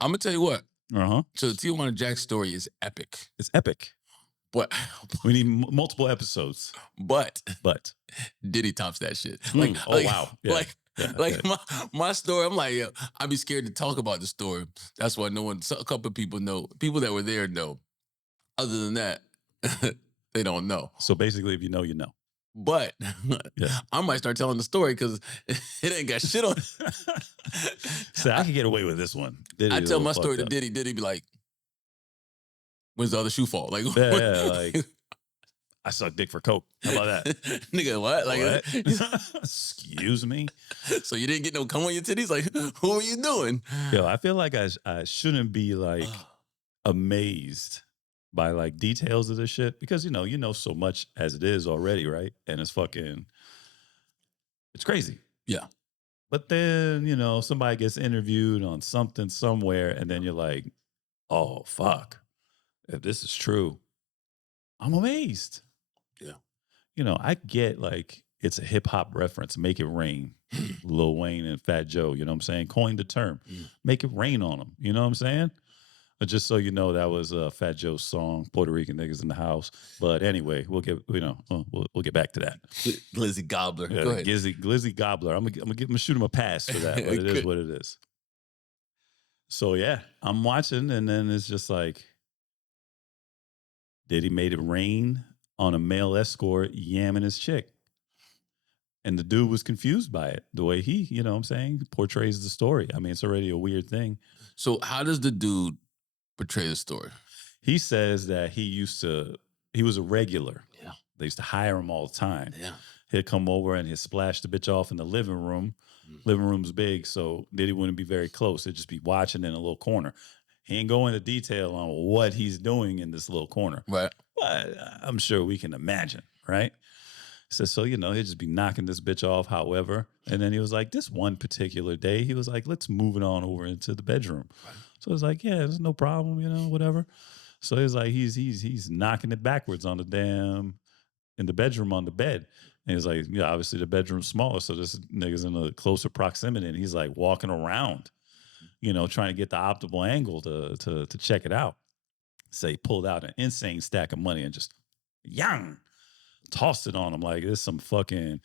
I'm gonna tell you what. Uh-huh. So the Tijuana Jack story is epic. It's epic. But we need multiple episodes. But Diddy tops that shit. Wow. Yeah. My story, I'm like, yo, I'd be scared to talk about the story. That's why a couple of people know. People that were there know. Other than that, they don't know. So basically, if you know, you know. But I might start telling the story because it ain't got shit on it. So I can get away with this one. I tell my story to Diddy. Diddy be like, when's the other shoe fall? Like, like I suck dick for coke. How about that? Nigga, what? Like, what? Excuse me? So you didn't get no cum on your titties? Like, who are you doing? Yo, I feel like I shouldn't be like amazed by like details of this shit because you know so much as it is already, right? And it's crazy. Yeah. But then, somebody gets interviewed on something somewhere and then you're like, oh, fuck. If this is true, I'm amazed. Yeah. I get like it's a hip hop reference, Make It Rain. Lil Wayne and Fat Joe, you know what I'm saying? Coined the term. Make it rain on them. You know what I'm saying? But just so you know, that was Fat Joe's song, Puerto Rican Niggas in the House. But anyway, we'll get back to that. Glizzy Gobbler. Yeah, Go ahead. Glizzy Gobbler. I'm gonna shoot him a pass for that, but it is what it is. So yeah, I'm watching, and then it's just like, Diddy made it rain on a male escort yamming his chick. And the dude was confused by it, the way he, you know what I'm saying, portrays the story. I mean, it's already a weird thing. So how does the dude portray the story? He says that he was a regular. Yeah. They used to hire him all the time. Yeah. He'd come over and he'd splash the bitch off in the living room. Living room's big, so Diddy wouldn't be very close. He'd just be watching in a little corner. He ain't go into detail on what he's doing in this little corner. Right. But I'm sure we can imagine, right? So, he'd just be knocking this bitch off, however. And then he was like, this one particular day, he was like, let's move it on over into the bedroom. Right. So it's like, yeah, there's no problem, whatever. So it's like, he's knocking it backwards on in the bedroom on the bed. And he's like, yeah, obviously the bedroom's smaller. So this nigga's in a closer proximity. And he's like walking around, trying to get the optimal angle to check it out. So he pulled out an insane stack of money and just, tossed it on him like it's some fucking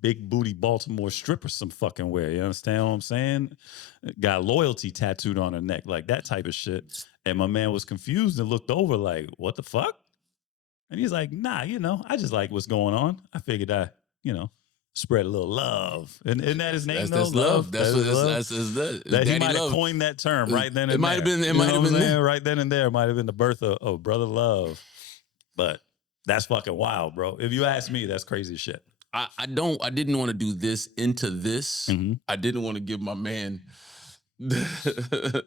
big booty Baltimore stripper some fucking wear. You understand what I'm saying? Got loyalty tattooed on her neck, like that type of shit. And my man was confused and looked over like, what the fuck? And he's like, nah, I just like what's going on. I figured I, spread a little love. And that his name, that's love. That's that he might have coined that term right then and there. It might have been right then and there. Might have been the birth of brother love. But that's fucking wild, bro. If you ask me, that's crazy shit. I didn't want to do this into this. Mm-hmm. I didn't want to give my man the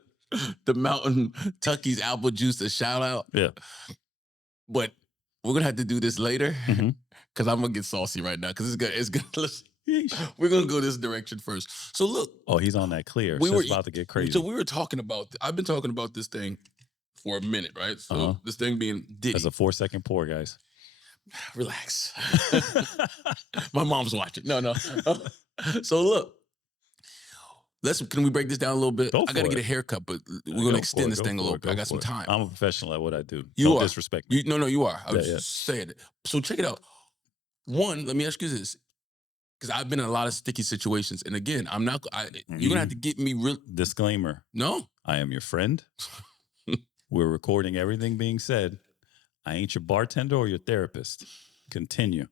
Mountain Tucky's apple juice a shout out. Yeah. But we're going to have to do this later because I'm going to get saucy right now because it's gonna we're going to go this direction first. So look. Oh, he's on that clear. It's about to get crazy. So we were talking about, I've been talking about this thing for a minute, right? So this thing being Diddy. That's a 4-second pour, guys. Relax. My mom's watching. No. So look, can we break this down a little bit? I got to get a haircut, but we're going to extend this thing a little bit. I got some time. I'm a professional at what I do. Don't disrespect me. No, you are. I was just saying it. So check it out. One, let me ask you this. Because I've been in a lot of sticky situations. And again, you're going to have to get me real. Disclaimer. No. I am your friend. We're recording everything being said. I ain't your bartender or your therapist. Continue.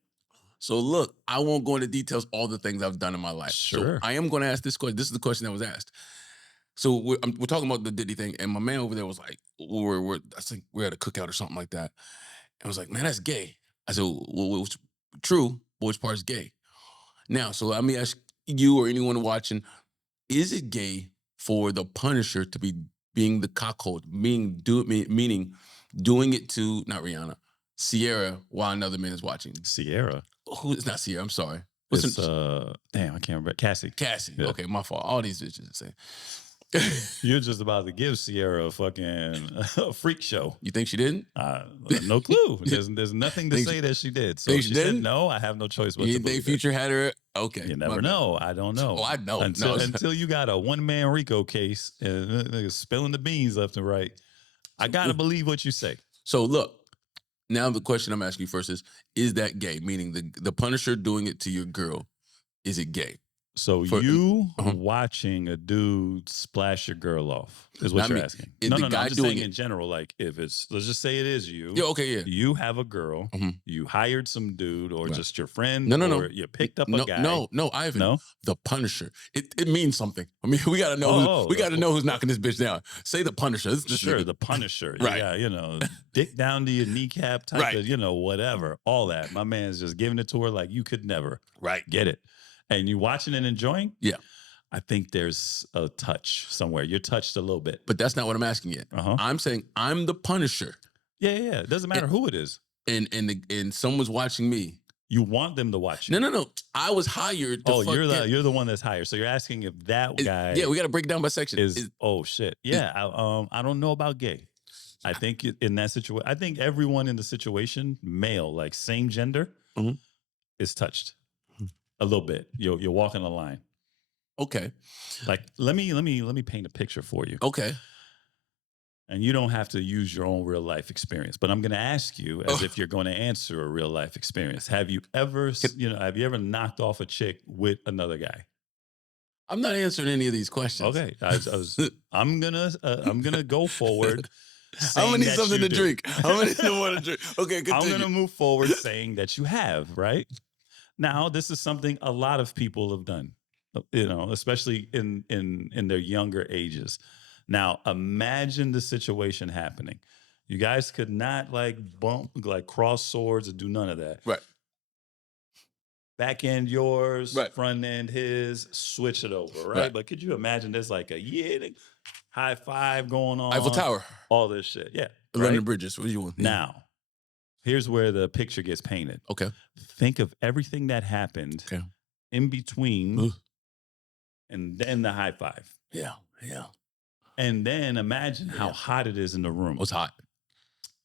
So look, I won't go into details all the things I've done in my life. Sure. So I am going to ask this question. This is the question that was asked. So we're talking about the Diddy thing, and my man over there was like, I think we're at a cookout or something like that. And I was like, man, that's gay. I said, well, it's true, but which part's gay? Now, so let me ask you or anyone watching, is it gay for the Punisher to be being the cockhold, meaning doing it to, not Rihanna, Sierra while another man is watching? Sierra? It's not Sierra, I'm sorry. Damn, I can't remember. Cassie. Yeah. Okay, my fault. All these bitches are saying. You're just about to give Sierra a fucking a freak show. You think she didn't? No clue. There's nothing to Think say she- that she did. So think if she she said didn't? no, I have no choice but You to think believe it. Future had her? Okay. You my never bad. know. I don't know. Oh, I know. Until you got a one-man Rico case and niggas spilling the beans left and right. I gotta believe what you say. So look, now the question I'm asking you first is that gay? Meaning the Punisher doing it to your girl, is it gay? So you watching a dude splash your girl off is what Not you're me. asking. Is No, the no, no. guy I'm just doing saying it- in general, like if it's, let's just say it is you. Yeah, okay, yeah. You have a girl, Mhm. you hired some dude or Right. just your friend. No, or you picked up a guy. No, Ivan. No? The Punisher. It means something. I mean, we gotta know. We gotta know who's knocking this bitch down. Say the Punisher. This Sure, nigga. the Punisher. Right. Yeah, dick down to your kneecap type Right. of, whatever. All that. My man's just giving it to her like you could never Right. get it. And you watching and enjoying? Yeah. I think there's a touch somewhere. You're touched a little bit. But that's not what I'm asking yet. Uh-huh. I'm saying I'm the Punisher, Yeah. It doesn't matter who it is. and someone's watching me. You want them to watch you. No. I was hired. To fuck him. You're the one that's hired. So you're asking if that guy Yeah, we got to break it down by section. is oh shit. Yeah. I don't know about gay. I think in that situation, I think everyone in the situation, male, like same gender, Mhm. is touched a little bit. You're walking a line. Okay. Like let me paint a picture for you. Okay. And you don't have to use your own real life experience, but I'm going to ask you as Oh. if you're going to answer a real life experience. Have you ever, have you ever knocked off a chick with another guy? I'm not answering any of these questions. Okay, I'm gonna go forward. I'm gonna need saying that something you to do. drink. I'm gonna need someone to drink. Okay, I'm continue. gonna move forward saying that you have, right? Now, this is something a lot of people have done, especially in their younger ages. Now, imagine the situation happening. You guys could not cross swords or do none of that. Right. Back end yours, Right. front end his, switch it over, right? Right. But could you imagine there's like a high five going on? Eiffel Tower, All this shit. Yeah. London right? Bridges. What do you want? Now, here's where the picture gets painted. Okay. Think of everything that happened Okay. in between Ugh. and then the high five. Yeah. And then imagine how Yeah. hot it is in the room. It's hot.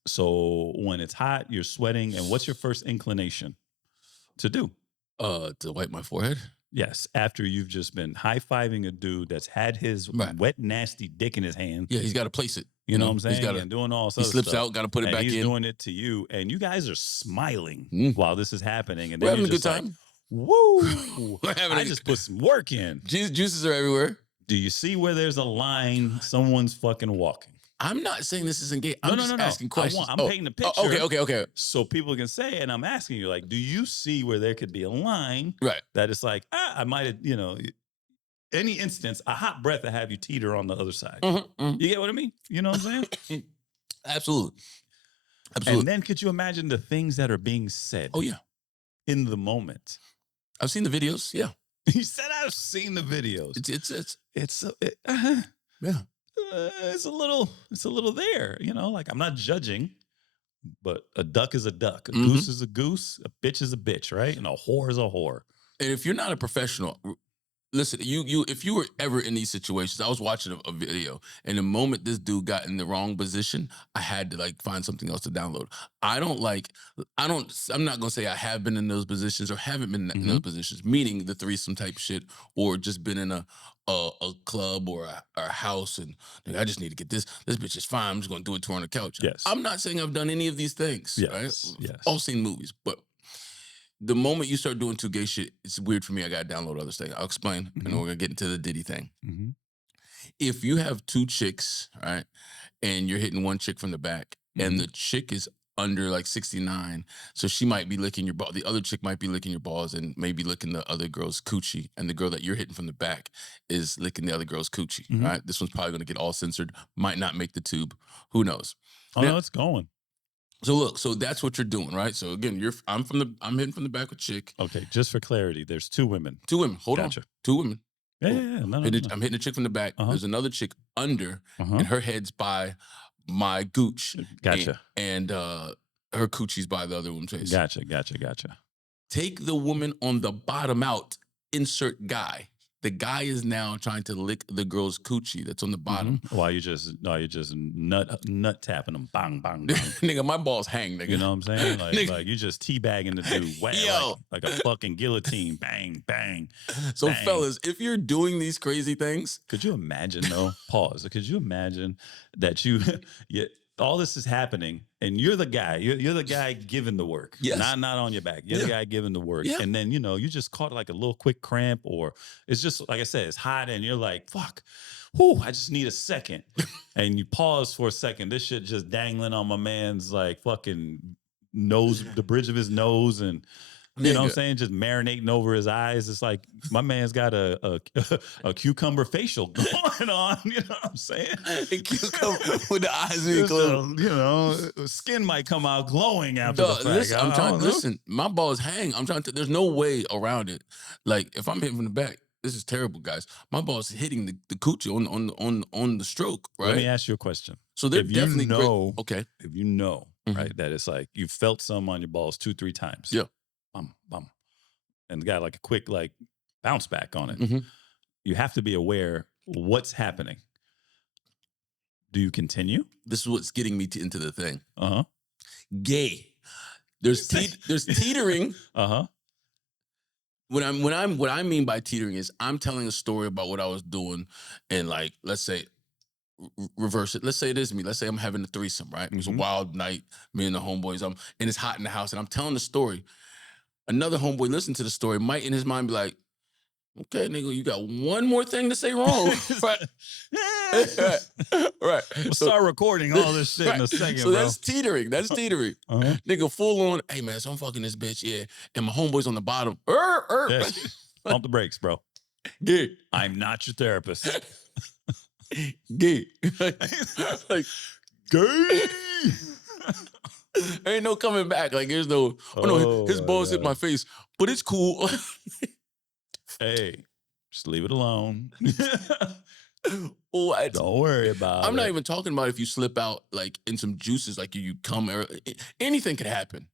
So when it's hot, you're sweating. And what's your first inclination to do? To wipe my forehead. Yes, after you've just been high-fiving a dude that's had his Right. wet, nasty dick in his hand. Yeah, he's got to place it. You know what I'm saying? He's got to. And doing all He sorts of slips stuff. out. Got to put it And back he's in. doing it to you, and you guys are smiling Mm. while this is happening. And We're then having a you're good just like, time. woo! We're having I a just put some work in. Juices are everywhere. Do you see where there's a line someone's fucking walking? I'm not saying this isn't gay. I'm just asking questions. I'm painting a picture. Okay. So people can say, and I'm asking you, like, do you see where there could be a line Right. that it's like, I might have, any instance, a hot breath to have you teeter on the other side. You get what I mean? You know what I'm saying? Absolutely. And then could you imagine the things that are being said Oh yeah. in the moment? I've seen the videos. Yeah. You said I've seen the videos. Yeah. It's a little there, like I'm not judging, but a duck is a duck. A goose is a goose. A bitch is a bitch, right? And a whore is a whore. And if you're not a professional, listen, if you were ever in these situations, I was watching a video, and the moment this dude got in the wrong position, I had to find something else to download. I'm not gonna say I have been in those positions or haven't been in those positions, meaning the threesome type shit, or just been in a club or a house, and I just need to get this bitch is fine. I'm just gonna do it to her on the couch. Yes. I'm not saying I've done any of these things. Yes, Right? yes. All seen movies, but the moment you start doing too gay shit, it's weird for me. I gotta download other things. I'll explain, and then we're gonna get into the Diddy thing. Mm-hmm. If you have two chicks, right, and you're hitting one chick from the back, and the chick is under 69, so she might be licking your ball. The other chick might be licking your balls and maybe licking the other girl's coochie, and the girl that you're hitting from the back is licking the other girl's coochie. Right? This one's probably gonna get all censored. Might not make the tube. Who knows? Oh no, it's going. So look, so that's what you're doing, right? So again, I'm hitting from the back with chick. Okay, just for clarity, there's two women. Two women. Hold Gotcha. on. Two women. Yeah. No. I'm hitting a chick from the back. There's another chick under, and her head's by my gooch. Gotcha. And her coochie's by the other woman's face. Gotcha. Take the woman on the bottom out, insert guy. The guy is now trying to lick the girl's coochie that's on the bottom. While you just nut tapping them, bang, bang, bang. Nigga, my balls hang, nigga. You know what I'm saying? Like, Nigga. like you just teabagging the dude, wow, Yo. like a fucking guillotine, bang, bang. So, bang. fellas, if you're doing these crazy things, Could you imagine though? Pause. Could you imagine that all this is happening and you're the guy. You're the guy giving the work. Yes. Not on your back. You're the guy giving the work. Yeah. And then, you just caught like a little quick cramp, or it's just, like I said, it's hot and you're like, fuck, whew, I just need a second. And you pause for a second. This shit just dangling on my man's like fucking nose, the bridge of his nose, and you know what I'm saying? Just marinating over his eyes. It's like my man's got a cucumber facial going on. You know what I'm saying? A cucumber with the eyes being closed. Skin might come out glowing after the fact. Listen, my balls hang. I'm trying to. There's no way around it. Like if I'm hitting from the back, this is terrible, guys. My balls hitting the coochie on the stroke. Right. Let me ask you a question. So they're definitely okay. If you know, right, that it's like you felt some on your balls 2-3 times. Yeah. Bum. And got like a quick like bounce back on it. Mm-hmm. You have to be aware what's happening. Do you continue? This is what's getting me into the thing. Gay. There's teetering. What I mean by teetering is I'm telling a story about what I was doing, and like let's say reverse it. Let's say it is me. Let's say I'm having a threesome, right? It was a wild night, me and the homeboys. And it's hot in the house, and I'm telling the story. Another homeboy listen to the story might in his mind be like, okay, nigga, you got one more thing to say wrong. Right. Right. We'll start recording all this shit in a second, so bro. that's teetering. Nigga, full on, hey, man, so I'm fucking this bitch, yeah. And my homeboy's on the bottom. Yes. Pump the brakes, bro. Gay. I'm not your therapist. Gay. Like, gay. Ain't no coming back. Like, there's no, his balls hit my face, but it's cool. Hey, just leave it alone. What? Don't worry about it. I'm not even talking about if you slip out like in some juices, like you come, anything could happen.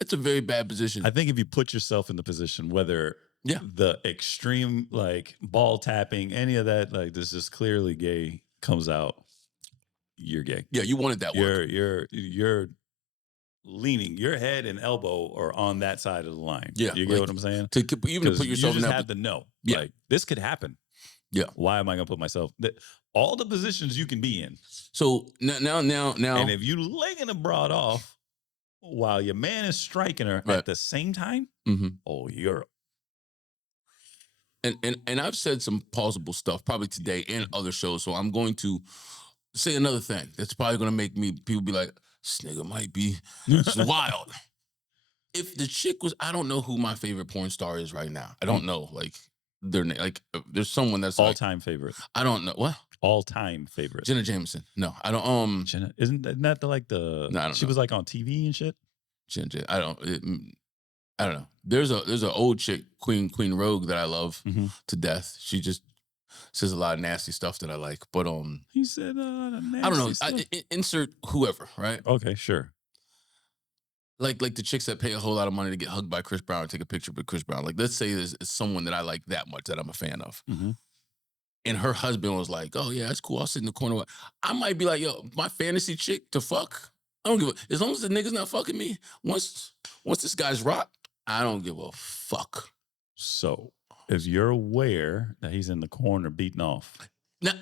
It's a very bad position. I think if you put yourself in the position, whether the extreme like ball tapping, any of that, like this is clearly gay, comes out, you're gay. Yeah, you wanted that work. You're leaning, your head and elbow are on that side of the line. Yeah, you get what I'm saying? To put yourself you just in that. have to know. Yeah. Like this could happen. Yeah. Why am I gonna put myself? All the positions you can be in. So now. And if you laying a broad off while your man is striking her at the same time, oh, you're. And I've said some plausible stuff probably today and other shows. So I'm going to say another thing that's probably going to make people be like, this nigga might be wild. If the chick was, I don't know who my favorite porn star is right now. I don't know. Like, their name. Like, there's someone that's all-time favorite. I don't know. What? All-time favorite. Jenna Jameson. No, I don't. Jenna, isn't that the No, I don't she know. was like on TV and shit? Jenna, I don't know. There's an old chick, Queen Rogue, that I love to death. She just says a lot of nasty stuff that I like. But he said nasty I don't know. stuff. Insert whoever, right? Okay, sure. Like the chicks that pay a whole lot of money to get hugged by Chris Brown and take a picture with Chris Brown. Like, let's say there's someone that I like that much that I'm a fan of. And her husband was like, oh, yeah, that's cool. I'll sit in the corner. I might be like, yo, my fantasy chick to fuck, I don't give a, as long as the nigga's not fucking me, once this guy's rocked, I don't give a fuck. So, if you're aware that he's in the corner beating off. No,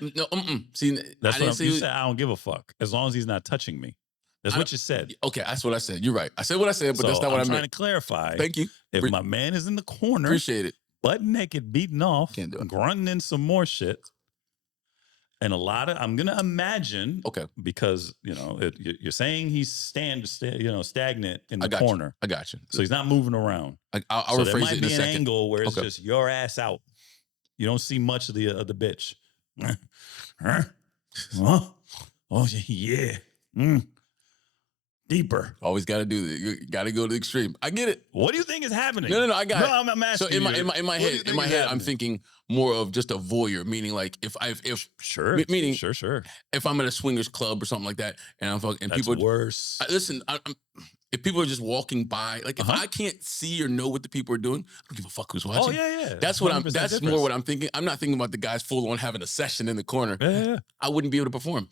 See, that's what you said. I don't give a fuck as long as he's not touching me. That's what you said. Okay, that's what I said. You're right. I said what I said, but that's not what I meant. I'm trying to clarify. Thank you. If my man is in the corner, appreciate it, butt naked, beating off, can't do it, grunting in some more shit, and a lot of, I'm gonna imagine, okay, because you're saying he's stagnant in the corner. I got you. So he's not moving around. I'll rephrase it in a second. There might be an angle where it's just your ass out. You don't see much of the bitch. Oh yeah. Deeper. Always got to do that. You got to go to the extreme. I get it. What do you think is happening? No, I got it. I'm asking. So in my head, I'm thinking more of just a voyeur, meaning like if sure, if I'm at a swingers club or something like that, and I'm fucking, and that's people worse. Listen, If people are just walking by, like if Uh-huh. I can't see or know what the people are doing, I don't give a fuck who's watching. Oh yeah. That's what I'm. 100% That's difference. more what I'm thinking. I'm not thinking about the guys full on having a session in the corner. Yeah. I wouldn't be able to perform.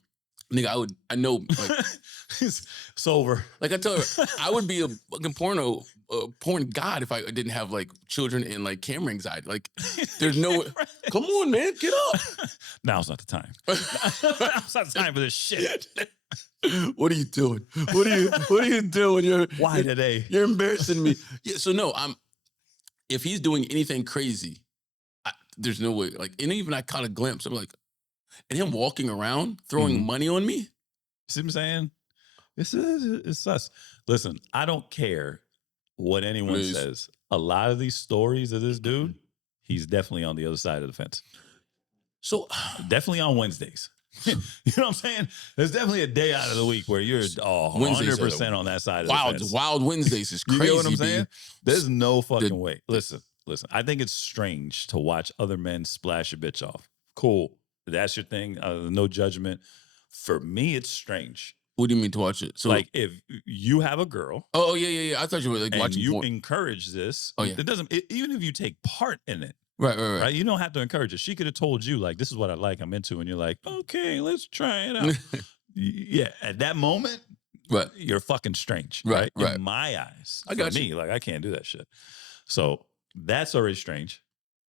Nigga, I know, like, It's over. like I tell her, I would be a fucking porn god if I didn't have like children and like camera anxiety. Like, there's no, come on, man, get up. Now's not the time. Now's not the time for this shit. What are you doing? What are you doing? Why today? You're embarrassing me. Yeah, so no, if he's doing anything crazy, there's no way. Like, and even I caught a glimpse. I'm like, and him walking around throwing money on me. See what I'm saying? It's sus. Listen, I don't care what anyone says. A lot of these stories of this dude, he's definitely on the other side of the fence. So definitely on Wednesdays. You know what I'm saying? There's definitely a day out of the week where you're 100% on that side of the fence. Wild Wednesdays is crazy. You know what I'm saying? B. There's no fucking way. Listen. I think it's strange to watch other men splash a bitch off. Cool. That's your thing. No judgment. For me, it's strange. What do you mean to watch it? So, like, if you have a girl. Oh, yeah. I thought you were like watching you porn. Encourage this. Oh, yeah. It doesn't, even if you take part in it. Right. You don't have to encourage it. She could have told you, like, this is what I like, I'm into. And you're like, okay, let's try it out. Yeah. At that moment, right, you're fucking strange. Right. In my eyes. I got me, like, I can't do that shit. So that's already strange.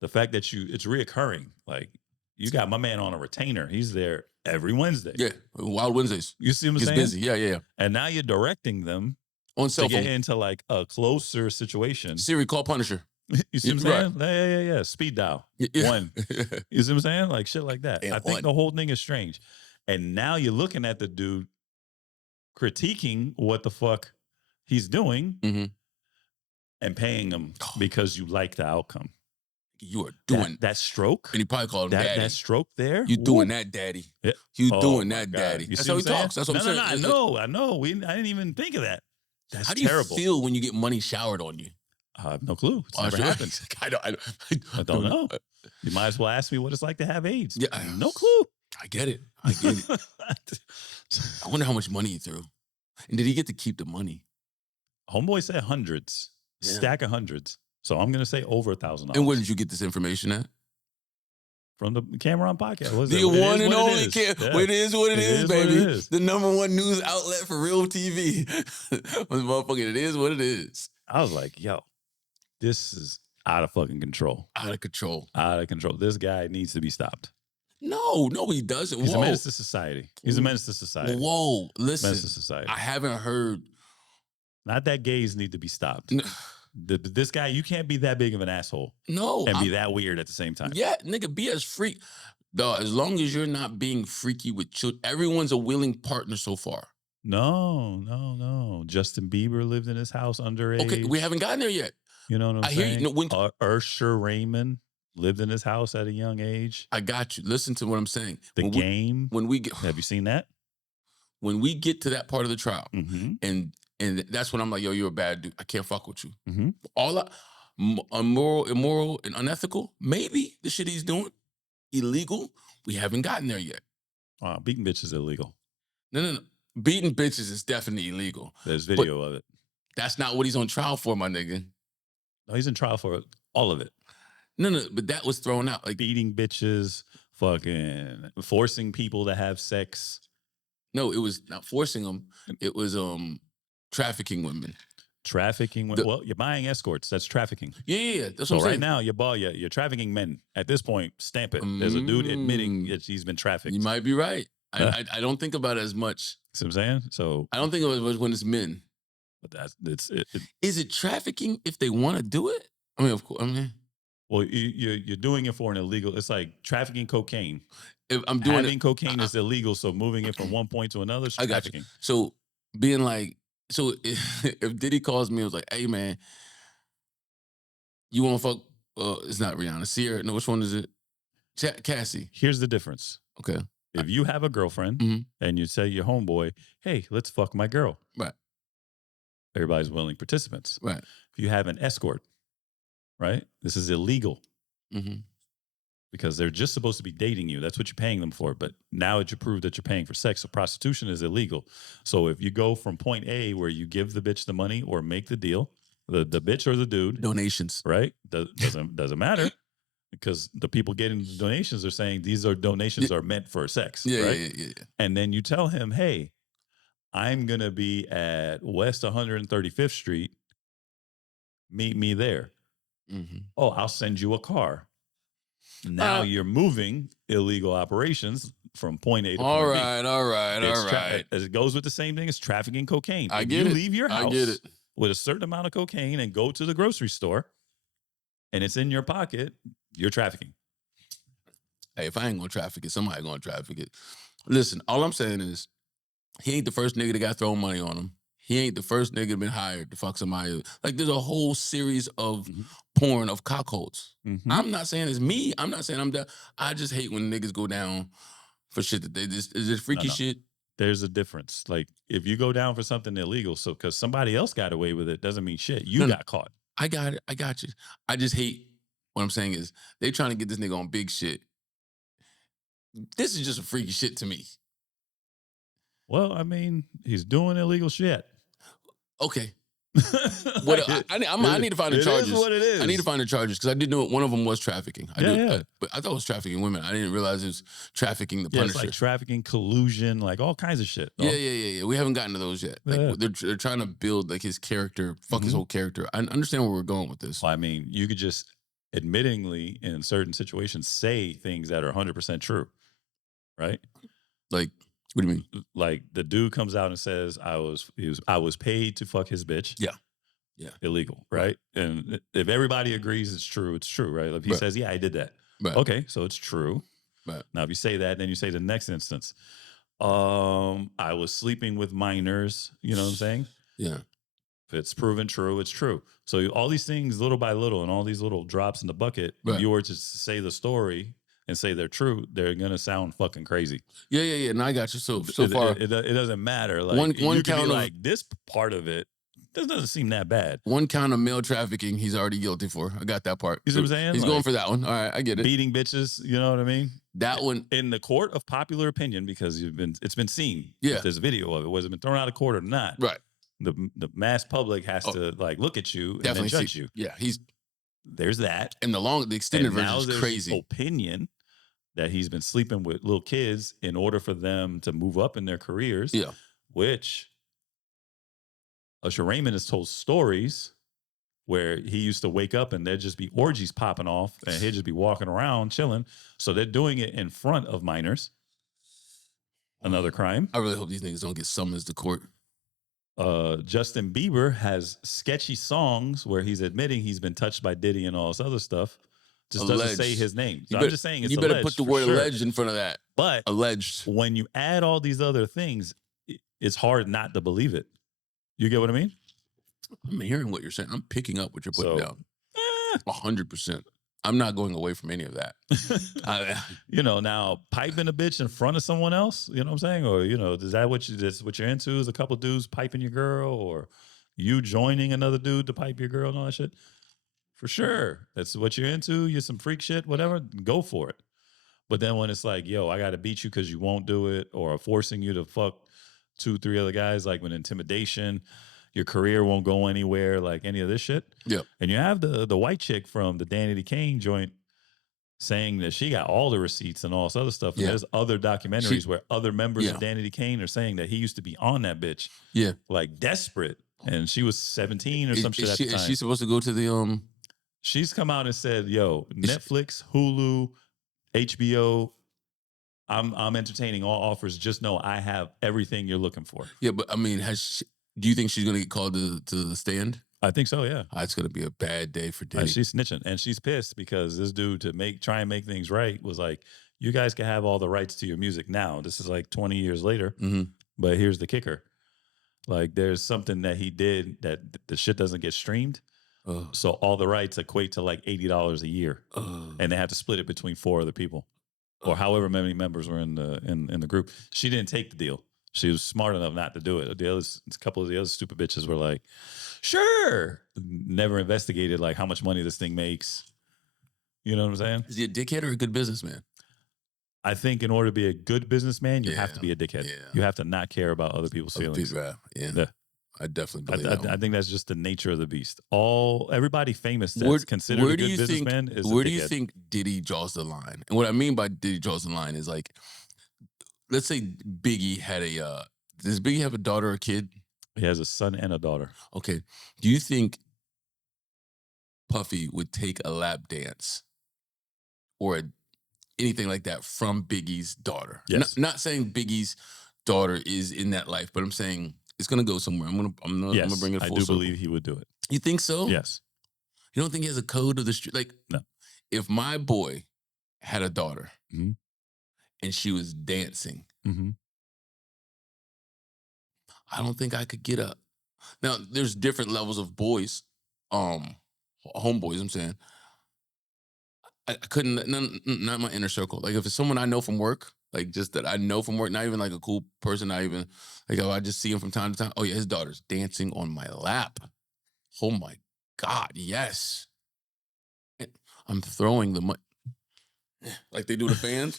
The fact that it's reoccurring. Like, you got my man on a retainer. He's there every Wednesday. Yeah, Wild Wednesdays. You see what I'm saying? Busy. Yeah. And now you're directing them on cell to phone get into like a closer situation. Siri, call Punisher. You see what I'm saying? Yeah. Speed dial. Yeah. One. You see what I'm saying? Like shit like that. And I think the whole thing is strange. And now you're looking at the dude critiquing what the fuck he's doing and paying him because you like the outcome. You are doing that stroke. And he probably called him daddy. That stroke there. You doing that, daddy. Yeah. You doing that, daddy. You That's how he talks. That's what I'm saying. No, I know. I didn't even think of that. That's how do you terrible. feel when you get money showered on you? I have no clue. It's never happened. I don't know. You might as well ask me what it's like to have AIDS. Yeah. No clue. I get it. I wonder how much money he threw. And did he get to keep the money? Homeboy said hundreds. Yeah. Stack of hundreds. So I'm going to say over $1,000. And where did you get this information at? From the Cameron Podcast. The one and only It is what it is, baby. The #1 news outlet for real TV. Motherfucking, it is what it is. I was like, yo, this is out of fucking control. Out of control. This guy needs to be stopped. No, he doesn't. He's a menace to society. Whoa, listen. Menace to society. I haven't heard. Not that gays need to be stopped. No. This guy, you can't be that big of an asshole. No. And be that weird at the same time. Yeah, nigga, be as freak. Dog, as long as you're not being freaky with children, everyone's a willing partner so far. No. Justin Bieber lived in his house underage. Okay, we haven't gotten there yet. You know what I'm saying? Hear you. Usher Raymond lived in his house at a young age. I got you. Listen to what I'm saying. When we get, have you seen that? When we get to that part of the trial, and that's when I'm like, yo, you're a bad dude. I can't fuck with you. All immoral, and unethical. Maybe the shit he's doing illegal. We haven't gotten there yet. Beating bitches is illegal. No. Beating bitches is definitely illegal. There's video of it. That's not what he's on trial for, my nigga. No, he's in trial for all of it. No, but that was thrown out. Like beating bitches, fucking forcing people to have sex. No, it was not forcing them. It was trafficking women. Well, you're buying escorts. That's trafficking. Yeah. That's so what I'm saying. Right now, you're trafficking men. At this point, stamp it. There's a dude admitting that he's been trafficked. You might be right. I don't think about it as much. See what I'm saying? So I don't think of it when it's men. But is it trafficking if they want to do it? I mean, of course. Well, you're doing it for an illegal. It's like trafficking cocaine. If I'm doing having cocaine is illegal, so moving it from one point to another is trafficking. I got you. So being like, if Diddy calls me, I was like, hey man, you want to fuck? It's not Rihanna. Sierra. No, which one is it? Cassie. Here's the difference. Okay. If you have a girlfriend and you say your homeboy, hey, let's fuck my girl. Right. Everybody's willing participants. Right. If you have an escort, right? This is illegal. because they're just supposed to be dating you. That's what you're paying them for. But now you prove that you're paying for sex. So prostitution is illegal. So if you go from point A where you give the bitch the money or make the deal, the bitch or the dude, Donations. right? Doesn't matter, because the people getting the donations are saying these are donations are meant for sex, right? Yeah. And then you tell him, hey, I'm going to be at West 135th Street. Meet me there. Mm-hmm. Oh, I'll send you a car. Now you're moving illegal operations from point A to point B. All right. As it goes with the same thing as trafficking cocaine. I If get you it. leave your I house get it. with a certain amount of cocaine and go to the grocery store and it's in your pocket, you're trafficking. Hey, if I ain't gonna traffic it, somebody gonna traffic it. Listen, all I'm saying is, he ain't the first nigga that got thrown money on him. He ain't the first nigga been hired to fuck somebody. Like, there's a whole series of porn of cockholds. I'm not saying it's me. I'm not saying I'm down. I just hate when niggas go down for shit that they just, is this freaky shit? There's a difference. Like, if you go down for something illegal, so because somebody else got away with it doesn't mean shit. You got caught. I got it. I got you. I just hate, what I'm saying is, they trying to get this nigga on big shit. This is just a freaky shit to me. Well, I mean, he's doing illegal shit. Okay. I need to find the charges. It is what it is. I need to find the charges because I did know one of them was trafficking. But I thought it was trafficking women. I didn't realize it was trafficking the Punisher. It's like trafficking, collusion, like all kinds of shit. Yeah. We haven't gotten to those yet. Like, they're trying to build like his character, fuck his whole character. I understand where we're going with this. Well, I mean, you could just admittingly in certain situations say things that are 100% true, right? Like, what do you mean? Like the dude comes out and says, I was paid to fuck his bitch. Yeah. Illegal, right? And if everybody agrees it's true, right? If he says, yeah, I did that. Right. Okay, so it's true. Right. Now, if you say that, then you say the next instance, I was sleeping with minors, you know what I'm saying? Yeah. If it's proven true, it's true. So all these things, little by little, and all these little drops in the bucket, if you were to say the story and say they're true, they're gonna sound fucking crazy. Yeah. No, I got you. So far, it doesn't matter. Like one count of, like this part of it doesn't seem that bad. One count of male trafficking, he's already guilty for. I got that part. You see what I'm saying? He's going for that one. All right, I get it. Beating bitches, you know what I mean? That one in the court of popular opinion, because it's been seen. Yeah, if there's a video of it, whether it's been thrown out of court or not. Right. The mass public has to like look at you and then judge you. Yeah, there's that. And the extended version is crazy. Opinion that he's been sleeping with little kids in order for them to move up in their careers. Yeah. Which Usher Raymond has told stories where he used to wake up and there'd just be orgies popping off and he'd just be walking around chilling. So they're doing it in front of minors. Another crime. I really hope these niggas don't get summons to court. Justin Bieber has sketchy songs where he's admitting he's been touched by Diddy and all this other stuff. Just doesn't say his name. So I'm just saying it's alleged. You better put the word alleged in front of that. But alleged. When you add all these other things, it's hard not to believe it. You get what I mean? I'm hearing what you're saying. I'm picking up what you're putting down. 100%. I'm not going away from any of that. Now piping a bitch in front of someone else, you know what I'm saying? Or, is that what you're into, is a couple dudes piping your girl, or you joining another dude to pipe your girl and all that shit? For sure. That's what you're into. You're some freak shit, whatever, go for it. But then when it's like, yo, I got to beat you because you won't do it, or forcing you to fuck 2-3 other guys, like with intimidation, your career won't go anywhere, like any of this shit. Yeah. And you have the white chick from the Danny Kane joint saying that she got all the receipts and all this other stuff. And there's other documentaries where other members of Danny Kane are saying that he used to be on that bitch. Yeah. Like desperate. And she was 17 or some shit at the time. Is she supposed to go to the She's come out and said, yo, Netflix, Hulu, HBO, I'm entertaining all offers. Just know I have everything you're looking for. Yeah, but I mean, do you think she's going to get called to the stand? I think so, yeah. It's going to be a bad day for Diddy. She's snitching, and she's pissed because this dude, to try and make things right, was like, you guys can have all the rights to your music now. This is like 20 years later, but here's the kicker. Like, there's something that he did that the shit doesn't get streamed. So all the rights equate to like $80 a year, and they have to split it between 4 other people, or however many members were in the group. She didn't take the deal. She was smart enough not to do it. A couple of the other stupid bitches were like, sure. Never investigated like how much money this thing makes. You know what I'm saying? Is he a dickhead or a good businessman? I think in order to be a good businessman, you have to be a dickhead. Yeah. You have to not care about other people's feelings. Yeah. I definitely believe that. I think that's just the nature of the beast. Everybody famous that's considered a good businessman is a dickhead. Where do you think Diddy draws the line? And what I mean by Diddy draws the line is like, let's say Biggie had does Biggie have a daughter or a kid? He has a son and a daughter. Okay. Do you think Puffy would take a lap dance or anything like that from Biggie's daughter? Yes. Not saying Biggie's daughter is in that life, but I'm saying it's gonna go somewhere. I'm gonna bring it full I do circle. believe he would do it. You think so? Yes. You don't think he has a code of the street? Like, no. If my boy had a daughter mm-hmm. and she was dancing, mm-hmm. I don't think I could get up. Now, there's different levels of boys, homeboys, I'm saying. I couldn't, not my inner circle. Like, if it's someone I know from work, like just that I know from work, not even like a cool person, not even, like, I just see him from time to time. Oh, yeah, his daughter's dancing on my lap. Oh, my God, yes. I'm throwing the money. Like they do the fans.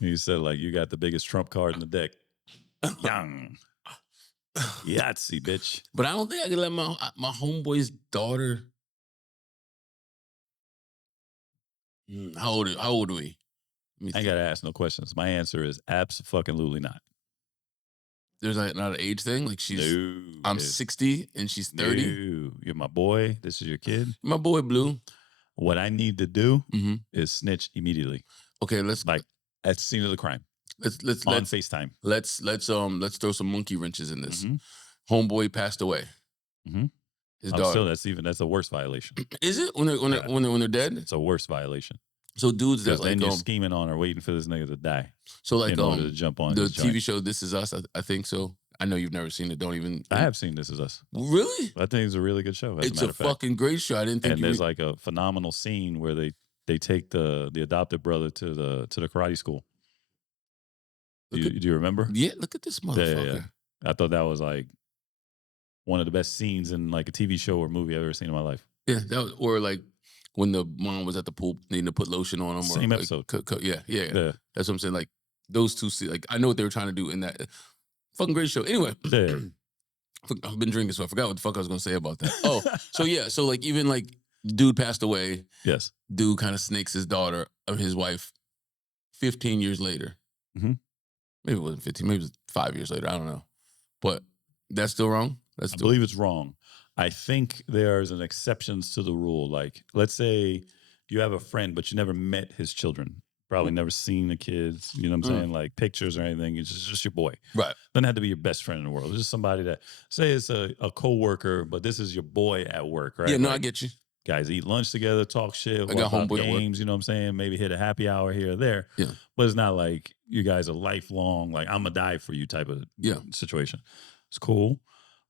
You said, like, you got the biggest trump card in the deck. Young. Yahtzee, bitch. But I don't think I can let my homeboy's daughter. How old are we? I ain't got to ask no questions. My answer is absolutely not. There's not an age thing? Like I'm 60 and she's 30? No. You're my boy. This is your kid. My boy, Blue. What I need to do is snitch immediately. Okay, let's at the scene of the crime. Let's on FaceTime. Let's throw some monkey wrenches in this. Homeboy passed away. His daughter. That's a worse violation. Is it when they're dead? It's a worse violation. So dudes that then you're scheming on or waiting for this nigga to die. So like in order to jump on the TV show This Is Us. I think so. I know you've never seen it. I have seen This Is Us. Really? I think it's a really good show. It's a fucking great show. I didn't think. And there's like a phenomenal scene where they take the adopted brother to the karate school. Do you remember? Yeah, look at this motherfucker. Yeah. I thought that was like one of the best scenes in like a TV show or movie I've ever seen in my life. Yeah, or like when the mom was at the pool needing to put lotion on him. Same episode. Yeah. That's what I'm saying. Like those two, like I know what they were trying to do in that fucking great show. Anyway, I've been drinking, so I forgot what the fuck I was gonna say about that. Oh, so yeah, so like even like dude passed away. Yes. Dude kind of snakes his daughter or his wife 15 years later. Maybe it wasn't 15, maybe it was 5 years later. I don't know. But that's still wrong? I believe it's wrong. I think there's an exceptions to the rule. Like, let's say you have a friend, but you never met his children. Probably never seen the kids, you know what I'm saying? Like pictures or anything. It's just your boy. Right. Doesn't have to be your best friend in the world. It's just somebody that, say it's a co-worker, but this is your boy at work, right? Yeah, no, like, I get you. Guys eat lunch together, talk shit, I got homeboy games, you know what I'm saying? Maybe hit a happy hour here or there. Yeah. But it's not like you guys are lifelong, like I'm going to die for you type of situation. It's cool.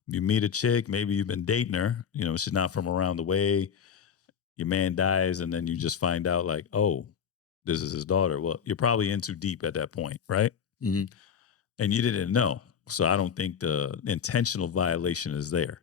You meet a chick, maybe you've been dating her, you know, she's not from around the way. Your man dies, and then you just find out like, oh, this is his daughter. Well, you're probably in too deep at that point, right? And you didn't know. So I don't think the intentional violation is there.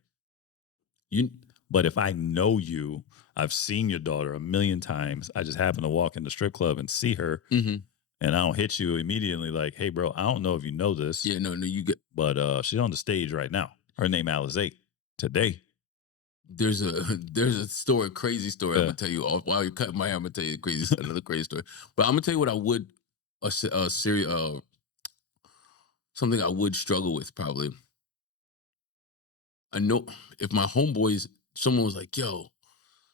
But if I know you, I've seen your daughter a million times. I just happen to walk in the strip club and see her, and I don't hit you immediately like, hey, bro, I don't know if you know this. Yeah, no, you get. But she's on the stage right now. Her name Alizé. Today. There's a story, crazy story. I'm gonna tell you. While you're cutting my hair, I'm gonna tell you another crazy story. But I'm gonna tell you what I would something I would struggle with probably. I know if my homeboys, someone was like, "Yo,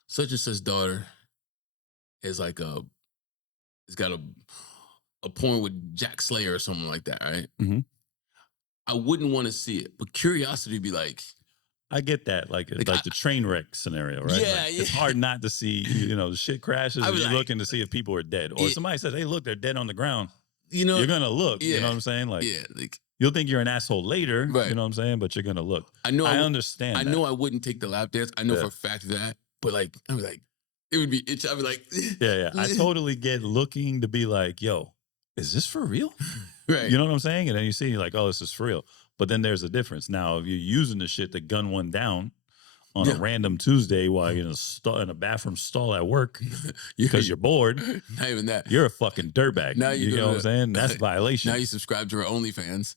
such and such daughter is like it's got a porn with Jack Slayer or something like that, right?" I wouldn't want to see it, but curiosity would be like. I get that, like the train wreck scenario, right? Yeah, like, it's hard not to see, you know, the shit crashes and you're looking to see if people are dead. Or somebody says, hey, look, they're dead on the ground. You know, you're going to look, you know what I'm saying? Like, you'll think you're an asshole later, right. You know what I'm saying? But you're going to look. I understand. I know I wouldn't take the lap dance. I know for a fact that, but like, I'd be like, it would be, I'd be like. Yeah. I totally get looking to be like, yo, is this for real? Right. You know what I'm saying? And then you see, you're like, oh, this is for real. But then there's a difference. Now, if you're using the shit to gun one down, on a random Tuesday while you're in a bathroom stall at work because you're bored. Not even that. You're a fucking dirtbag. Now You know what I'm saying? That's a violation. Now you subscribe to her OnlyFans.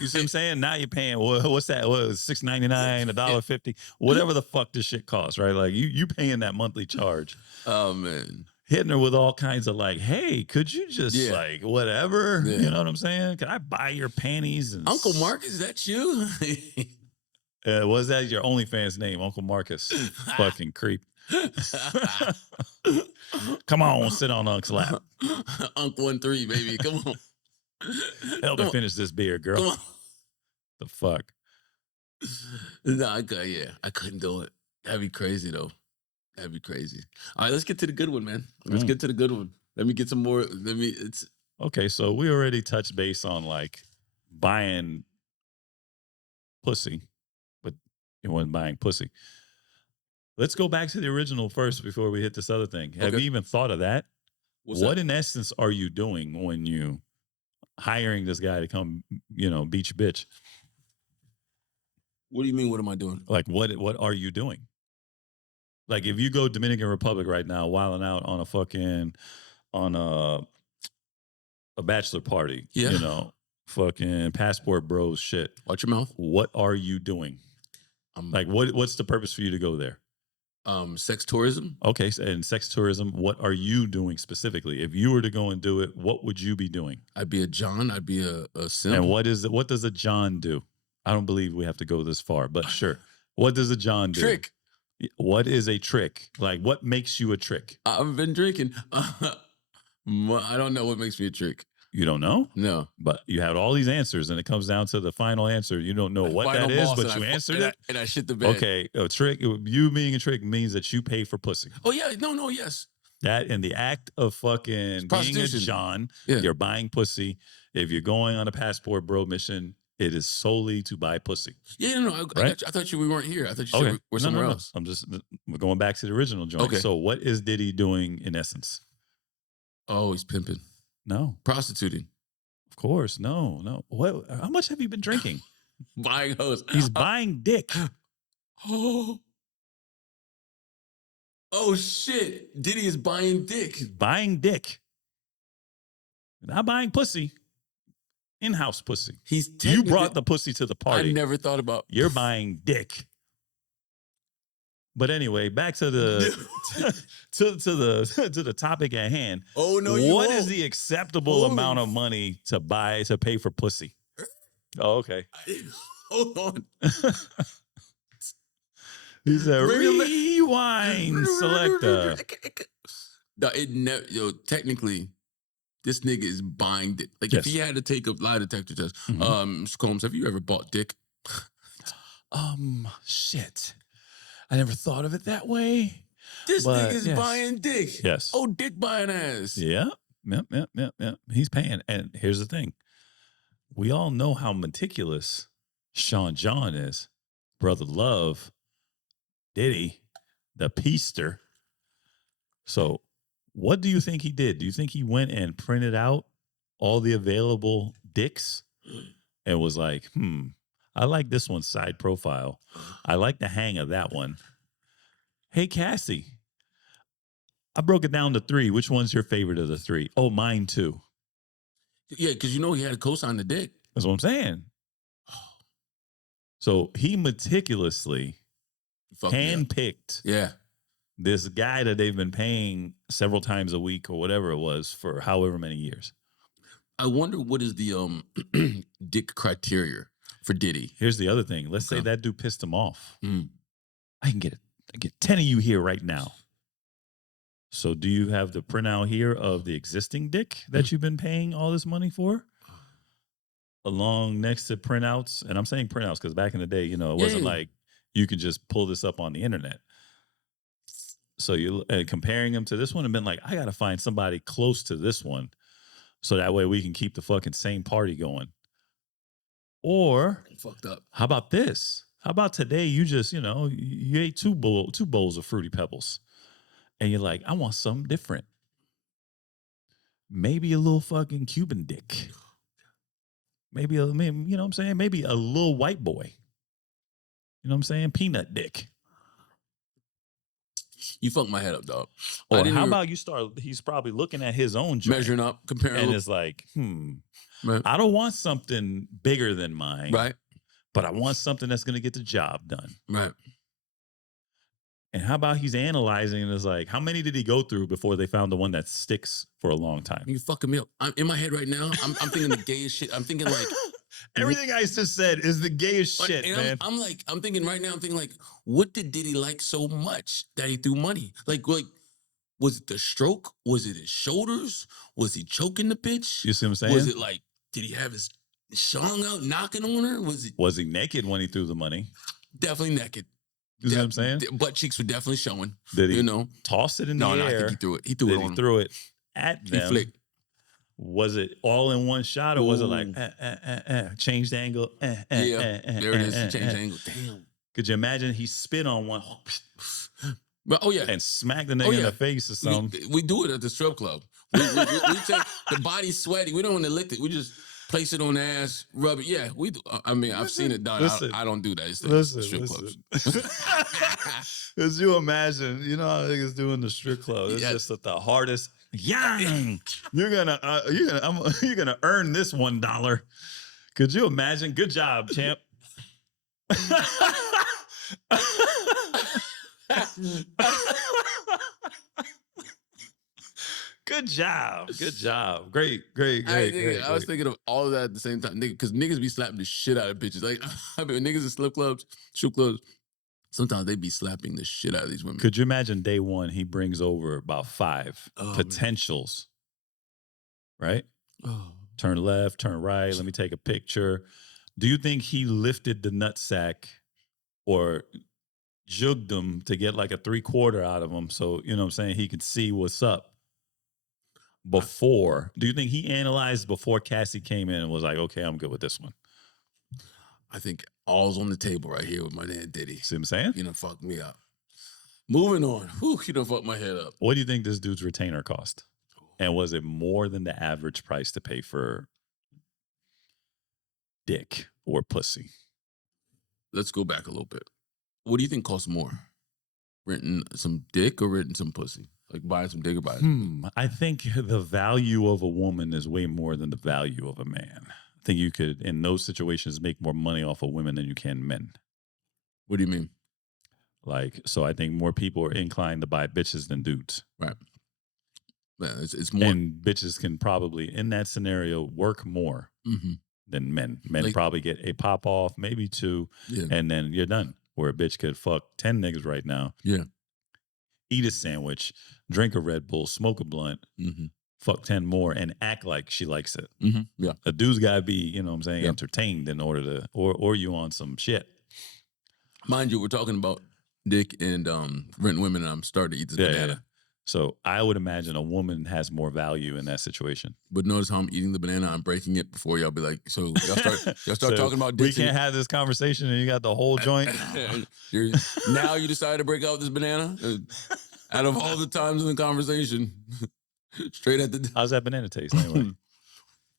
You see what I'm saying? Now you're paying what's that? What is $6.99, $1.50, whatever the fuck this shit costs, right? Like you paying that monthly charge. Oh man. Hitting her with all kinds of like, hey, could you just like whatever? Yeah. You know what I'm saying? Can I buy your panties? And Uncle Mark, is that you? Was that your OnlyFans name, Uncle Marcus? Fucking creep. Come on, sit on Unc's lap. Unc 1-3, baby. Come on. Help me finish this beer, girl. Come on. The fuck? No, I couldn't do it. That'd be crazy though. That'd be crazy. All right, let's get to the good one, man. Let's get to the good one. Let me get some more. Okay, so we already touched base on like buying pussy, but it wasn't buying pussy. Let's go back to the original first before we hit this other thing. Have you even thought of that? What in essence are you doing when you hiring this guy to come, beat your bitch? What do you mean? What am I doing? Like, what are you doing? Like, if you go Dominican Republic right now, wilding out on a bachelor party, fucking passport bros shit. Watch your mouth. What are you doing? Like, what's the purpose for you to go there? Sex tourism. Okay, and sex tourism. What are you doing specifically? If you were to go and do it, what would you be doing? I'd be a John. I'd be a simp. And what does a John do? I don't believe we have to go this far, but sure. What does a John do? Trick. What is a trick? Like, what makes you a trick? I've been drinking. I don't know what makes me a trick. You don't know? No. But you had all these answers, and it comes down to the final answer. You don't know what that is, but you answered it. And I shit the bed. Okay, a trick. You being a trick means that you pay for pussy. Oh, yeah. No, yes. That in the act of fucking being a John, you're buying pussy. If you're going on a passport bro mission, it is solely to buy pussy. Yeah, no. I thought we weren't here. I thought you said we're somewhere else. We're going back to the original joint. Okay. So what is Diddy doing in essence? Oh, he's pimping. No. Prostituting. Of course. No. What? How much have you been drinking? Buying hoes. He's buying dick. Oh, shit. Diddy is buying dick. He's buying dick. Not buying pussy. In-house pussy. You brought the pussy to the party. I never thought about. You're buying dick. But anyway, back to the to the topic at hand. Oh no! What is the acceptable amount of money to pay for pussy? Oh, okay. Hold on. He said, "Rewind, selector." No, technically, this nigga is buying dick. Like if he had to take a lie detector test, Mr. Combs, have you ever bought dick? Shit. I never thought of it that way. This nigga's buying dick. Yes. Oh, dick buying ass. Yeah. Yep. He's paying. And here's the thing. We all know how meticulous Sean John is. Brother Love, Diddy, the Peaster. So what do you think he did? Do you think he went and printed out all the available dicks and was like, I like this one's side profile. I like the hang of that one. Hey, Cassie, I broke it down to 3. Which one's your favorite of the 3? Oh, mine too. Yeah, because he had to co-sign the dick. That's what I'm saying. So he meticulously handpicked this guy that they've been paying several times a week or whatever it was for however many years. I wonder what is the dick criteria for Diddy. Here's the other thing. Let's say that dude pissed him off. I can get 10 of you here right now. So do you have the printout here of the existing dick that you've been paying all this money for? Along next to printouts. And I'm saying printouts because back in the day, it wasn't like you could just pull this up on the internet. So you comparing them to this one and been like, I got to find somebody close to this one. So that way we can keep the fucking same party going. Or fucked up. How about this? How about today you just, you ate two bowls of Fruity Pebbles and you're like, I want something different. Maybe a little fucking Cuban dick. Maybe, you know what I'm saying? Maybe a little white boy. You know what I'm saying? Peanut dick. You fucked my head up, dog. Or how about you start? He's probably looking at his own joint measuring up, comparing, and it's like, right. I don't want something bigger than mine, Right. but I want something that's going to get the job done. Right. And how about he's analyzing and is like, how many did he go through before they found the one that sticks for a long time? You fucking me up. I'm in my head right now. I'm thinking the gayest shit. I'm thinking like everything I just said is the gayest shit, and man. I'm thinking right now. I'm thinking like, what did Diddy like so much that he threw money? Like, was it the stroke? Was it his shoulders? Was he choking the bitch? You see what I'm saying? Was it like, did he have his song out knocking on her? Was he naked when he threw the money? Definitely naked. You see what I'm saying? Butt cheeks were definitely showing. Did he you know toss it in the air? No, I think he threw it. He threw it on him. He threw it at them. He flicked. Was it all in one shot, or was it like changed angle? There it is. Changed angle. Damn. Could you imagine he spit on one? But, oh yeah, and smack the nigga in the face or something. We do it at the strip club. We take the body's sweaty. We don't want to lick it. We just place it on the ass, rub it. Yeah, we do. I mean, I've seen it done. I don't do that. It's the strip clubs. As you imagine, you know how niggas do in the strip club. It's just the hardest. Yang, you're gonna earn this $1. Could you imagine? Good job, champ. Good job. Good job. Great. I was thinking of all of that at the same time. Because niggas be slapping the shit out of bitches. Like, I mean, niggas in strip clubs, sometimes they be slapping the shit out of these women. Could you imagine day one, he brings over about 5 potentials, right? Oh. Turn left, turn right. Let me take a picture. Do you think he lifted the nutsack or jugged them to get like a 3/4 out of him? So, you know what I'm saying? He could see what's up. Before, do you think he analyzed before Cassie came in and was like, okay, I'm good with this one? I think all's on the table right here with my man Diddy. See what I'm saying? You done fucked me up. Moving on. Whew, you done fucked my head up. What do you think this dude's retainer cost? And was it more than the average price to pay for dick or pussy? Let's go back a little bit. What do you think costs more? Renting some dick or renting some pussy? Like buying some dick or buying some dick? I think the value of a woman is way more than the value of a man. I think you could, in those situations, make more money off of women than you can men. What do you mean? Like, so I think more people are inclined to buy bitches than dudes. Right. Yeah, it's more. And bitches can probably, in that scenario, work more than men. Men like, probably get a pop off, maybe 2, and then you're done. Where a bitch could fuck 10 niggas right now. Yeah. Eat a sandwich, drink a Red Bull, smoke a blunt, fuck 10 more, and act like she likes it. Yeah. A dude's got to be, you know what I'm saying, entertained in order to, or you on some shit. Mind you, we're talking about dick and renting women, and I'm starting to eat this banana. Yeah. So I would imagine a woman has more value in that situation. But notice how I'm eating the banana, I'm breaking it before y'all be like, so y'all start talking about dick. We can't have this conversation and you got the whole joint. Now you decided to break out this banana? Out of all the times in the conversation. Straight at the... How's that banana taste anyway?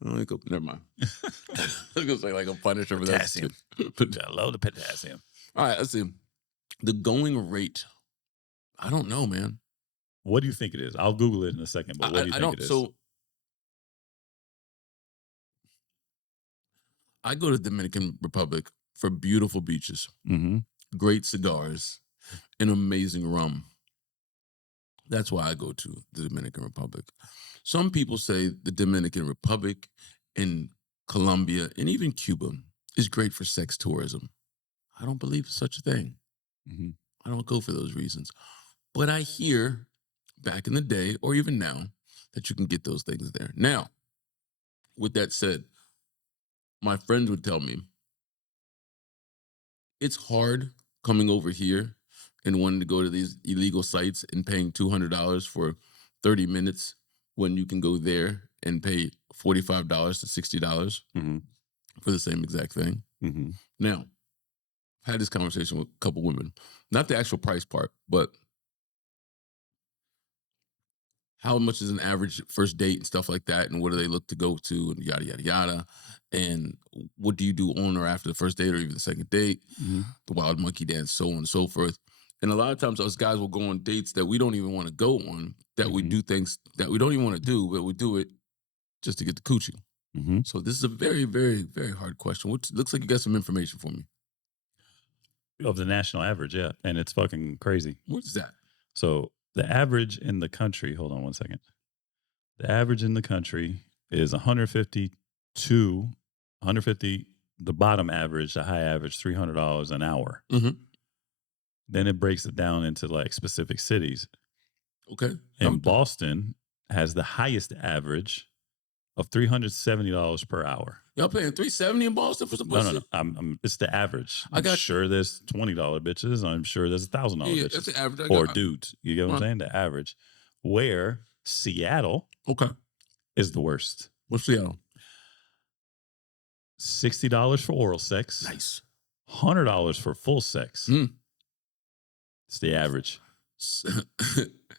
Never mind. I was going to say like a Punisher. Potassium. I love the potassium. All right, let's see. The going rate. I don't know, man. What do you think it is? I'll Google it in a second, but what do you think it is? So I go to the Dominican Republic for beautiful beaches, great cigars, and amazing rum. That's why I go to the Dominican Republic. Some people say the Dominican Republic and Colombia and even Cuba is great for sex tourism. I don't believe such a thing. I don't go for those reasons. But I hear back in the day, or even now, that you can get those things there. Now, with that said, my friends would tell me, it's hard coming over here and wanting to go to these illegal sites and paying $200 for 30 minutes when you can go there and pay $45 to $60 for the same exact thing. Now, I had this conversation with a couple women, not the actual price part, but how much is an average first date and stuff like that, and what do they look to go to, and yada, yada, yada. And what do you do on or after the first date or even the second date, the wild monkey dance, so on and so forth. And a lot of times us guys will go on dates that we don't even want to go on, that we do things that we don't even want to do, but we do it just to get the coochie. So this is a very, very, very hard question. Which looks like you got some information for me. Of the national average, yeah. And it's fucking crazy. What is that? So the average in the country, hold on one second. The average in the country is 150, the bottom average, the high average, $300 an hour. Then it breaks it down into like specific cities. Okay. And Boston has the highest average of $370 per hour. Y'all paying $370 in Boston for some pussy? No. It's the average. I'm sure there's $20 bitches. I'm sure there's $1,000 bitches. That's the average. Or dudes. You get what I'm saying? The average. Where Seattle is the worst. What's Seattle? $60 for oral sex. Nice. $100 for full sex. It's the average.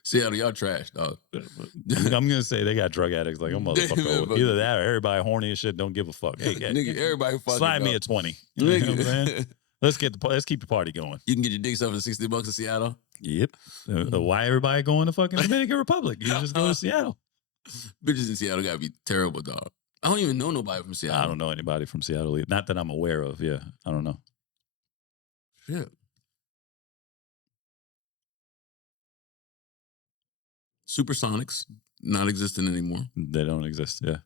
Seattle, y'all trash, dog. I'm gonna say they got drug addicts like a motherfucker. Either that or everybody horny as shit, don't give a fuck. Hey, nigga, everybody fucking slide me a 20. You know what I'm saying? Let's keep the party going. You can get your dick stuff for $60 in Seattle. Yep. Why everybody going to fucking Dominican Republic? You just go to Seattle. Bitches in Seattle gotta be terrible, dog. I don't even know nobody from Seattle. I don't know anybody from Seattle either. Not that I'm aware of. Yeah, I don't know. Shit. Supersonics, not existent anymore. They don't exist, yeah.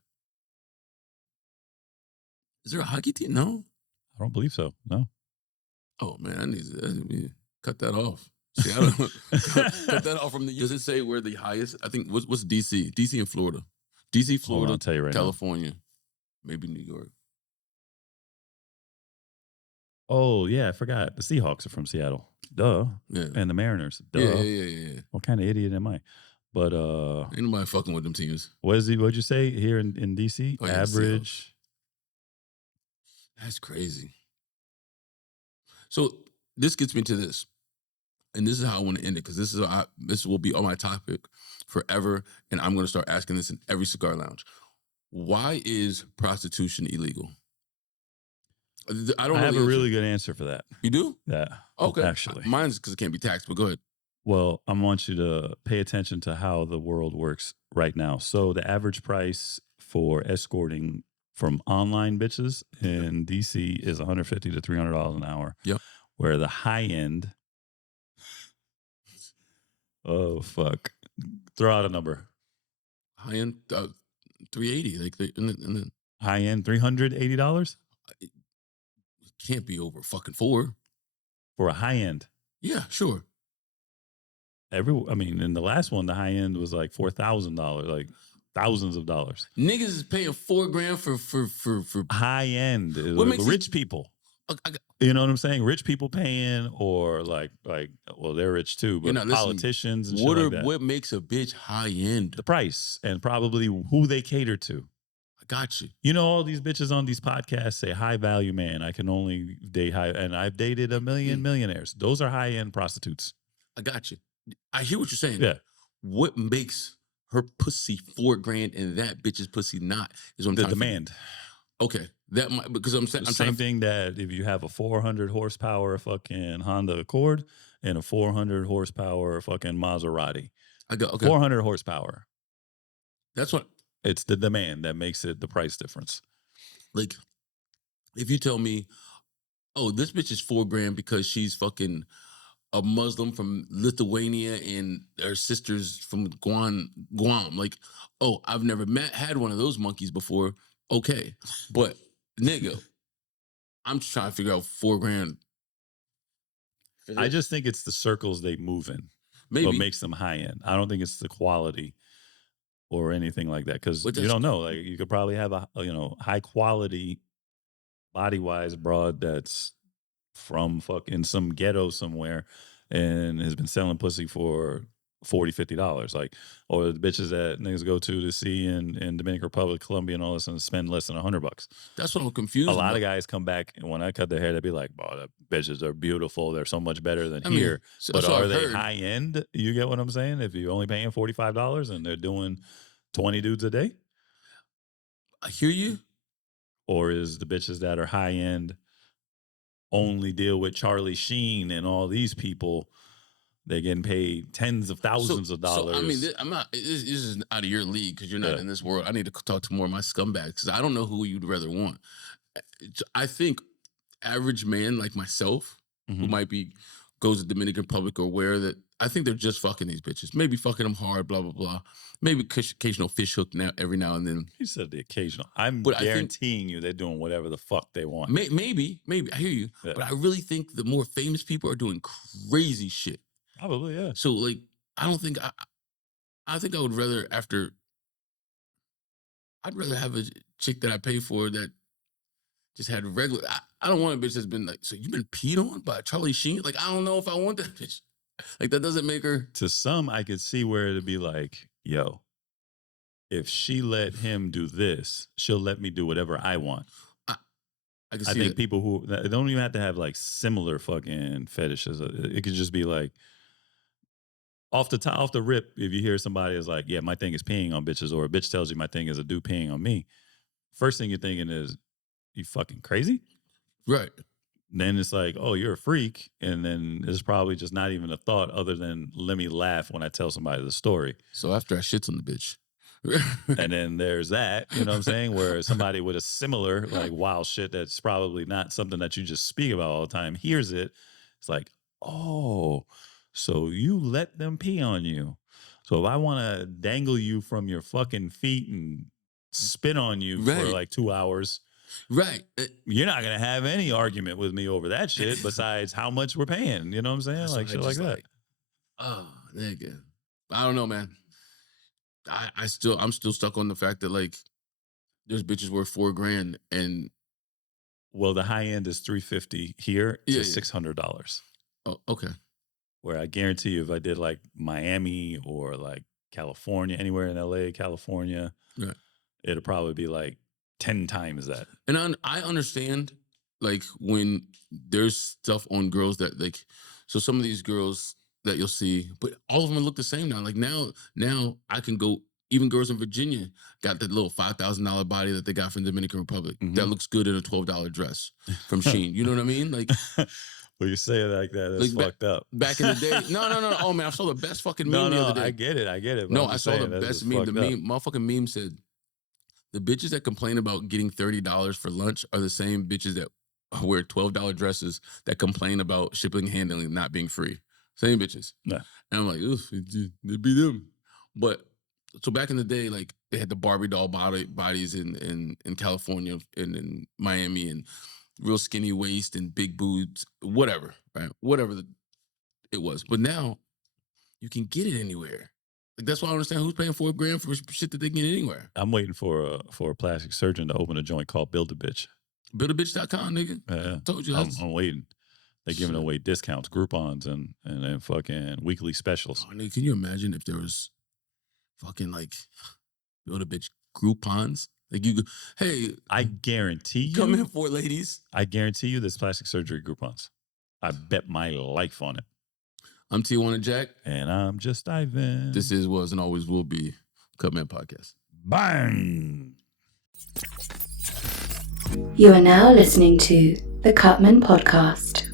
Is there a hockey team? No? I don't believe so, no. Oh, man, I need to cut that off. Seattle, cut that off from the... Does it say where the highest? I think, what's DC? DC and Florida. DC, Florida, I'll tell you right California, maybe New York. Oh, yeah, I forgot. The Seahawks are from Seattle. Duh. Yeah. And the Mariners. Duh. Yeah. What kind of idiot am I? But ain't nobody fucking with them teams. What'd you say here in DC? Oh, yeah, average. That's crazy. So this gets me to this. And this is how I want to end it, because this will be on my topic forever. And I'm going to start asking this in every cigar lounge. Why is prostitution illegal? I have a really good answer for that. You do? Yeah. Okay. Actually. Mine's because it can't be taxed, but go ahead. Well, I want you to pay attention to how the world works right now. So the average price for escorting from online bitches in DC is $150 to $300 an hour. Yep. Where the high end, oh fuck, throw out a number. High end, 380. Like and then high end, $380. It can't be over fucking $4 for a high end. Yeah, sure. In the last one, the high end was like $4,000, like thousands of dollars. Niggas is paying $4,000 for high end. What makes rich people? You know what I'm saying? Rich people paying, or well, they're rich too, but politicians and shit like that. What makes a bitch high end? The price and probably who they cater to. I got you. You know, all these bitches on these podcasts say high value man. I can only date high, and I've dated a million millionaires. Those are high end prostitutes. I got you. I hear what you're saying. Yeah. What makes her pussy $4,000 and that bitch's pussy not? Is what I'm the demand. Okay, that might, because I'm saying the same thing that if you have a 400 horsepower fucking Honda Accord and a 400 horsepower fucking Maserati. I got 400 horsepower. That's what. It's the demand that makes it the price difference. Like, if you tell me, oh, this bitch is $4,000 because she's fucking a Muslim from Lithuania and her sister's from Guam. Like, oh, I've never had one of those monkeys before. Okay, but nigga, I'm just trying to figure out $4,000. I just think it's the circles they move in. Maybe what makes them high end. I don't think it's the quality or anything like that, because you don't know. Like, you could probably have a high quality body wise broad that's from fucking some ghetto somewhere and has been selling pussy for $40, $50. Like, or the bitches that niggas go to see in Dominican Republic, Colombia, and all this, and spend less than $100. That's what I'm confused. A lot of guys come back, and when I cut their hair, they'd be like, "Oh, the bitches are beautiful. They're so much better than here." But are they high end? You get what I'm saying? If you're only paying $45 and they're doing 20 dudes a day, I hear you. Or is the bitches that are high end only deal with Charlie Sheen and all these people They're getting paid tens of thousands of dollars. So I mean, I'm not. This is out of your league because you're not in this world. I need to talk to more of my scumbags because I don't know who you'd rather want. I think average man like myself, who might be goes to Dominican Republic or where that, I think they're just fucking these bitches. Maybe fucking them hard, blah blah blah. Maybe occasional fish hook every now and then. You said the occasional. I'm guaranteeing you they're doing whatever the fuck they want. Maybe I hear you, but I really think the more famous people are doing crazy shit. Probably, yeah. So like, I don't think I think I would rather I'd rather have a chick that I pay for that just had regular. I don't want a bitch that's been like, so you've been peed on by Charlie Sheen? Like, I don't know if I want that bitch. Like, that doesn't make her. To some, I could see where it'd be like, yo, if she let him do this, she'll let me do whatever I want. I think people who they don't even have to have like similar fucking fetishes. It could just be like, off the rip, if you hear somebody is like, yeah, my thing is peeing on bitches, or a bitch tells you my thing is a dude peeing on me, first thing you're thinking is, you fucking crazy? Right. Then it's like, oh, you're a freak. And then it's probably just not even a thought other than, let me laugh when I tell somebody the story. So after I shits on the bitch. And then there's that, you know what I'm saying? Where somebody with a similar like wild shit that's probably not something that you just speak about all the time hears it. It's like, oh, so you let them pee on you. So if I want to dangle you from your fucking feet and spit on you for like 2 hours, right, you're not going to have any argument with me over that shit besides how much we're paying. You know what I'm saying? Like shit like that. Like, oh, nigga. I don't know, man. I'm still stuck on the fact that like there's bitches worth $4,000 and. Well, the high end is $350 here to $600. Oh, okay. Where I guarantee you, if I did like Miami or like California, anywhere in LA, California, it'll probably be like 10 times that. And I understand, like, when there's stuff on girls that, like, so some of these girls that you'll see, but all of them look the same now. Like, now I can go, even girls in Virginia got that little $5,000 body that they got from the Dominican Republic. That looks good in a $12 dress from Shein. You know what I mean? Like, well, you say it like that, that's fucked up. Back in the day. No. Oh, man, I saw the best fucking meme the other day. I get it. No, I saw the best meme. The motherfucking meme said, the bitches that complain about getting $30 for lunch are the same bitches that wear $12 dresses that complain about shipping and handling not being free. Same bitches. Yeah. And I'm like, oof, it'd be them. But so back in the day, like, they had the Barbie doll bodies in California and in Miami, and real skinny waist and big boobs, whatever, right? Whatever it was. But now you can get it anywhere. Like, that's why I don't understand who's paying $4,000 for shit that they can get anywhere. I'm waiting for a plastic surgeon to open a joint called Build-A-Bitch. Build-A-Bitch.com, nigga. Yeah. Told you. I'm waiting. They're giving away discounts, Groupons, and fucking weekly specials. Oh, nigga, can you imagine if there was fucking like Build-A-Bitch Groupons? Like, you go, hey, I guarantee you. Come in for it, ladies. I guarantee you there's plastic surgery Groupons. I bet my life on it. I'm T1 and Jack. And I'm just Ivan. This is, was, and always will be CutMen Podcast. Bang! You are now listening to the CutMen Podcast.